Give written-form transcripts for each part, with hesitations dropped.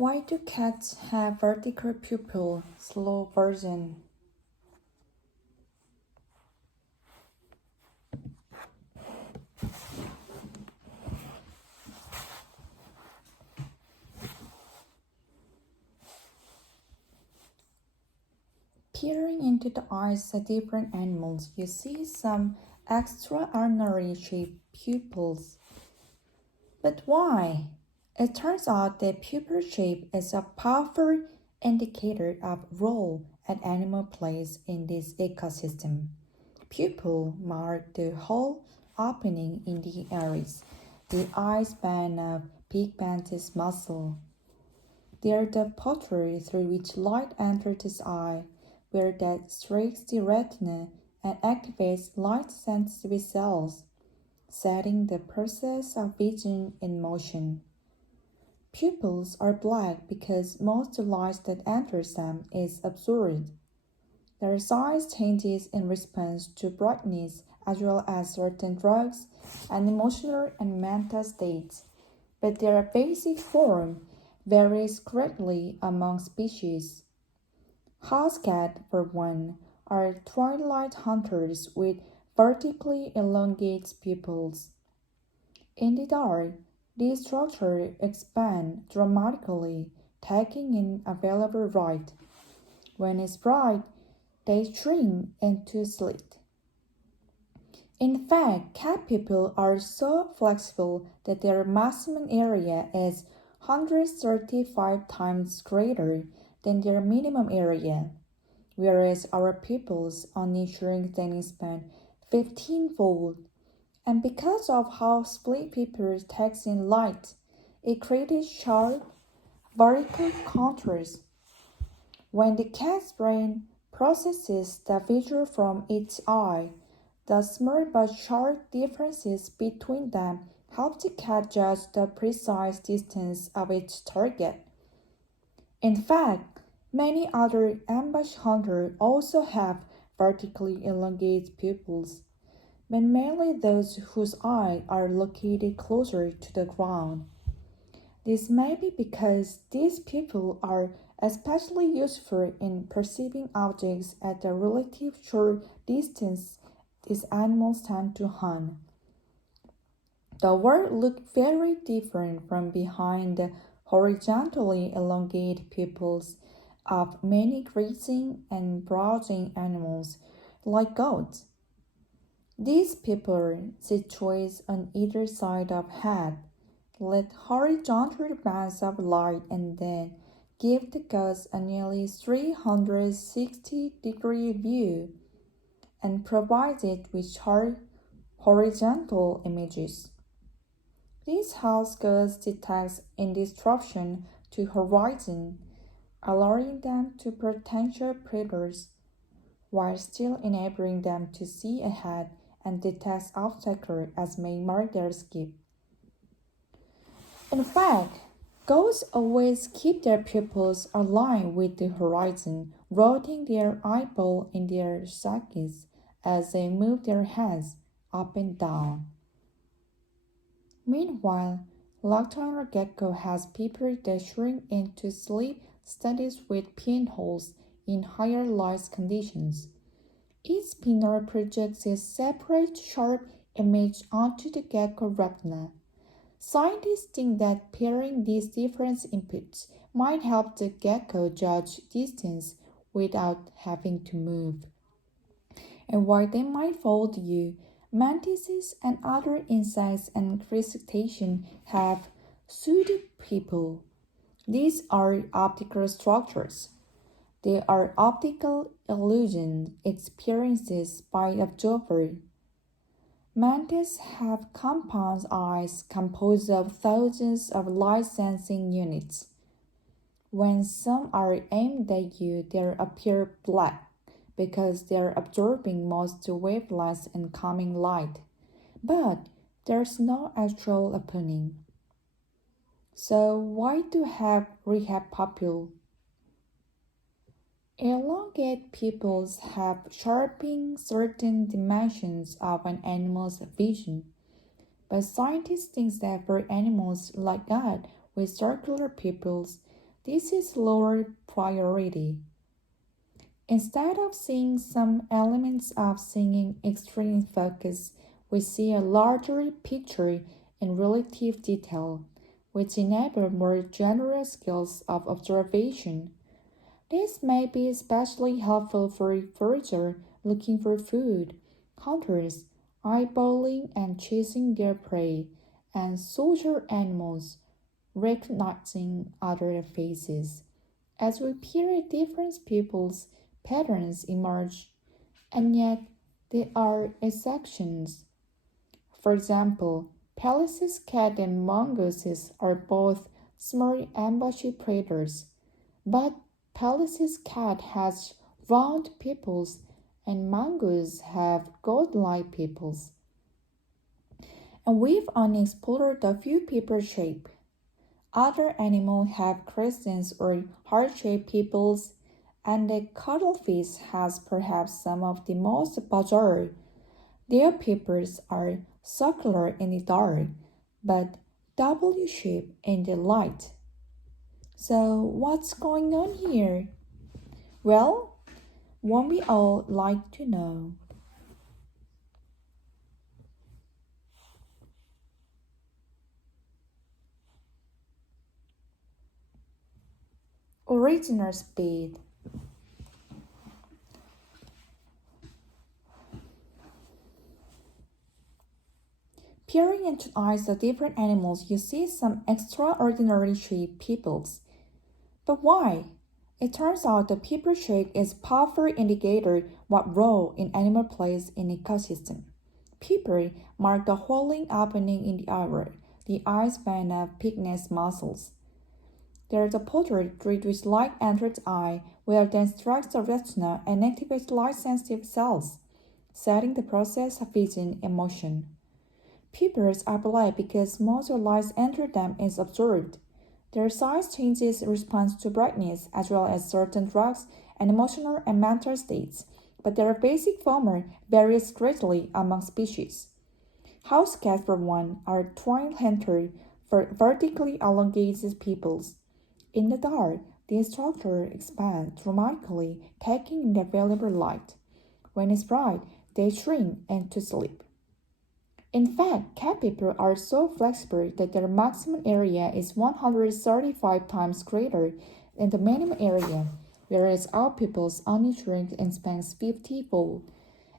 Why do cats have vertical pupil? Slow version. Peering into the eyes of different animals, you see some extraordinary shaped pupils. But why? It turns out that pupil shape is a powerful indicator of role an animal plays in this ecosystem. Pupil mark the hole opening in the iris, the eye span of pigmented muscle. They are the portal through which light enters the eye, where that strikes the retina and activates light-sensitive cells, setting the process of vision in motion. Pupils are black because most light that enters them is absorbed. Their size changes in response to brightness as well as certain drugs and emotional and mental states, but their basic form varies greatly among species. House cats, for one, are twilight hunters with vertically elongated pupils. In the dark, these structures expand dramatically, taking in available light. When it's bright, they shrink into slit. In fact, cat pupils are so flexible that their maximum area is 135 times greater than their minimum area, whereas our pupils only shrink their span 15-fold. And because of how split pupils takes in light, it creates sharp vertical contours. When the cat's brain processes the visual from its eye, the small but sharp differences between them help the cat judge the precise distance of its target. In fact, many other ambush hunters also have vertically elongated pupils, but mainly those whose eyes are located closer to the ground. This may be because these pupils are especially useful in perceiving objects at the relative short distance these animals tend to hunt. The world looks very different from behind the horizontally elongated pupils of many grazing and browsing animals, like goats. These pupils, situated on either side of head, let horizontal bands of light and then give the goats a nearly 360-degree view and provide it with sharp horizontal images. This helps goats detect indisruption to horizon, allowing them to potential predators, while still enabling them to see ahead and detect obstacles as may mark their escape. In fact, goats always keep their pupils aligned with the horizon, rotating their eyeball in their sockets as they move their heads up and down. Meanwhile, nocturnal gecko has pupils that shrink into sleep studies with pinholes in higher light conditions. Each pinhole projects a separate sharp image onto the gecko retina. Scientists think that pairing these different inputs might help the gecko judge distance without having to move. And while they might fool you, mantises and other insects and crustaceans have pseudopupil. These are optical structures. They are optical illusion experiences by the observer. Mantises have compound eyes composed of thousands of light-sensing units. When some are aimed at you, they appear black because they're absorbing most wavelengths and coming light. But there's no actual opening. So why do we have pupil? Elongate pupils have sharpened certain dimensions of an animal's vision, but scientists think that for animals like that with circular pupils, this is lower priority. Instead of seeing some elements of singing extreme focus, we see a larger picture in relative detail, which enable more general skills of observation. This may be especially helpful for foragers looking for food, hunters eyeballing and chasing their prey, and social animals recognizing other faces. As we peer at different peoples, patterns emerge, and yet there are exceptions. For example, Pele's cat and mongooses are both small ambush predators, but Pele's cat has round pupils and mongooses have goat-like pupils. And we've only explored a few pupil shape. Other animals have crescents or heart-shaped pupils, and the cuttlefish has perhaps some of the most bizarre. Their pupils are circular in the dark, but W-shaped in the light. So what's going on here? Well, won't we all like to know? Original speed. Peering into the eyes of different animals, you see some extraordinary shaped pupils. But why? It turns out the pupil shape is a powerful indicator what role an animal plays in ecosystem. Pupil mark the holding opening in the iris, the eye's band of pigment muscles. There is a portal through which light enters the eye, will then strikes the retina and activates light-sensitive cells, setting the process of vision in motion. Pupils are black because most of light entering them is absorbed. Their size changes in response to brightness as well as certain drugs and emotional and mental states, but their basic formula varies greatly among species. House cats, for one, are twin-hunter for vertically elongated pupils. In the dark, these structures expand dramatically, taking in the available light. When it's bright, they shrink into sleep. In fact, cat pupils are so flexible that their maximum area is 135 times greater than the minimum area, whereas our pupils only shrink and expands 50-fold.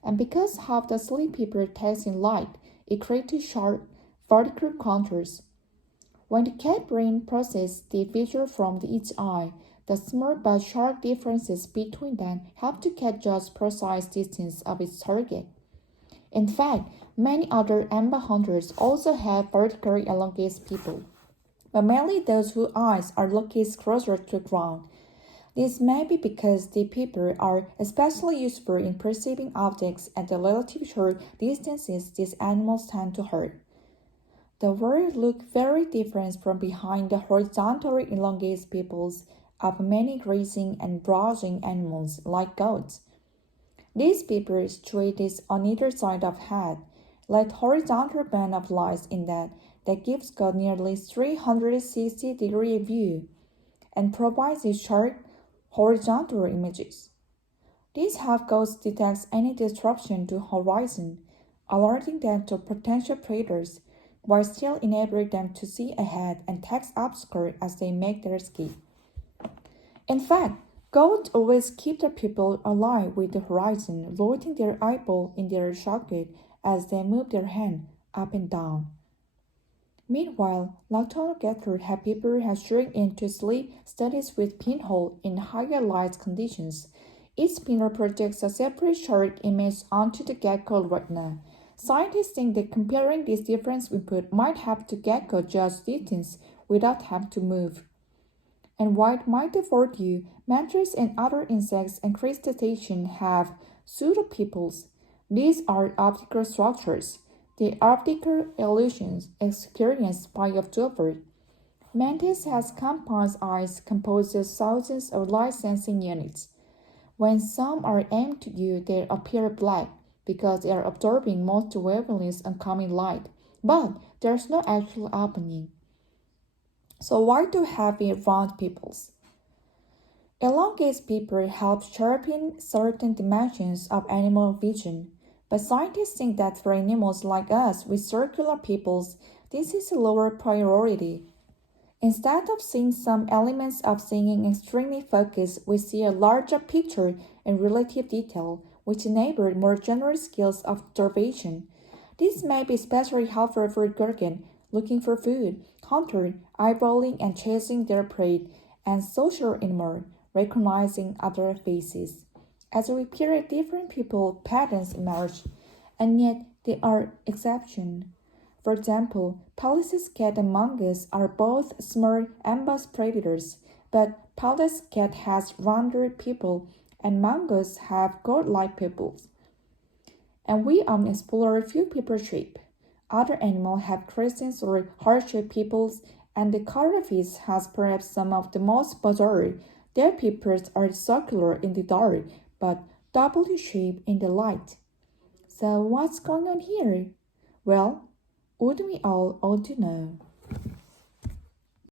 And because half the sleep pupil takes in light, it creates sharp vertical contours. When the cat brain processes the visual from each eye, the small but sharp differences between them help the cat judge precise distance of its target. In fact, many other amber hunters also have vertically elongated pupils, but mainly those whose eyes are located closer to the ground. This may be because the pupils are especially useful in perceiving objects at the relatively short distances these animals tend to hurt. The world looks very different from behind the horizontally elongated pupils of many grazing and browsing animals like goats. These pupils situated on either side of head, like horizontal band of light in that gives God nearly 360-degree view and provides a sharp horizontal images. This helps goats detect any disruption to horizon, alerting them to potential predators, while still enabling them to see ahead and take obstacles as they make their escape. In fact, goats always keep their pupil aligned with the horizon, rotating their eyeball in their socket as they move their hand up and down. Meanwhile, nocturnal geckos have pupils have shrunk into sleep studies with pinhole in higher light conditions. Each pinhole projects a separate sharp image onto the gecko retina. Scientists think that comparing these different inputs might help the gecko judge distance without having to move. And while it might afford you, mantis and other insects and crustaceans have pseudopupils. These are optical structures, the optical illusions experienced by observers. Mantis has compound eyes composed of thousands of light-sensing units. When some are aimed at you, they appear black because they are absorbing most wavelengths of incoming light, but there's no actual opening. So why do have round pupils? Elongated paper helps sharpen certain dimensions of animal vision, but scientists think that for animals like us with circular pupils, this is a lower priority. Instead of seeing some elements of seeing extremely focused, we see a larger picture and relative detail, which enable more general skills of observation. This may be especially helpful for Gurgen, looking for food, hunter, eyeballing and chasing their prey, and social animal, recognizing other faces. As we period, different pupil patterns emerge, and yet they are exceptions. For example, Pallas's cat and mongoose are both small ambush predators, but Pallas's cat has rounder pupils and mongoose have gold-like pupils. And we explore a few pupil shape. Other animals have crescents or heart-shaped pupils, and the cuttlefish has perhaps some of the most bizarre. Their pupils are circular in the dark, but W-shaped in the light. So what's going on here? Well, would we all ought to know?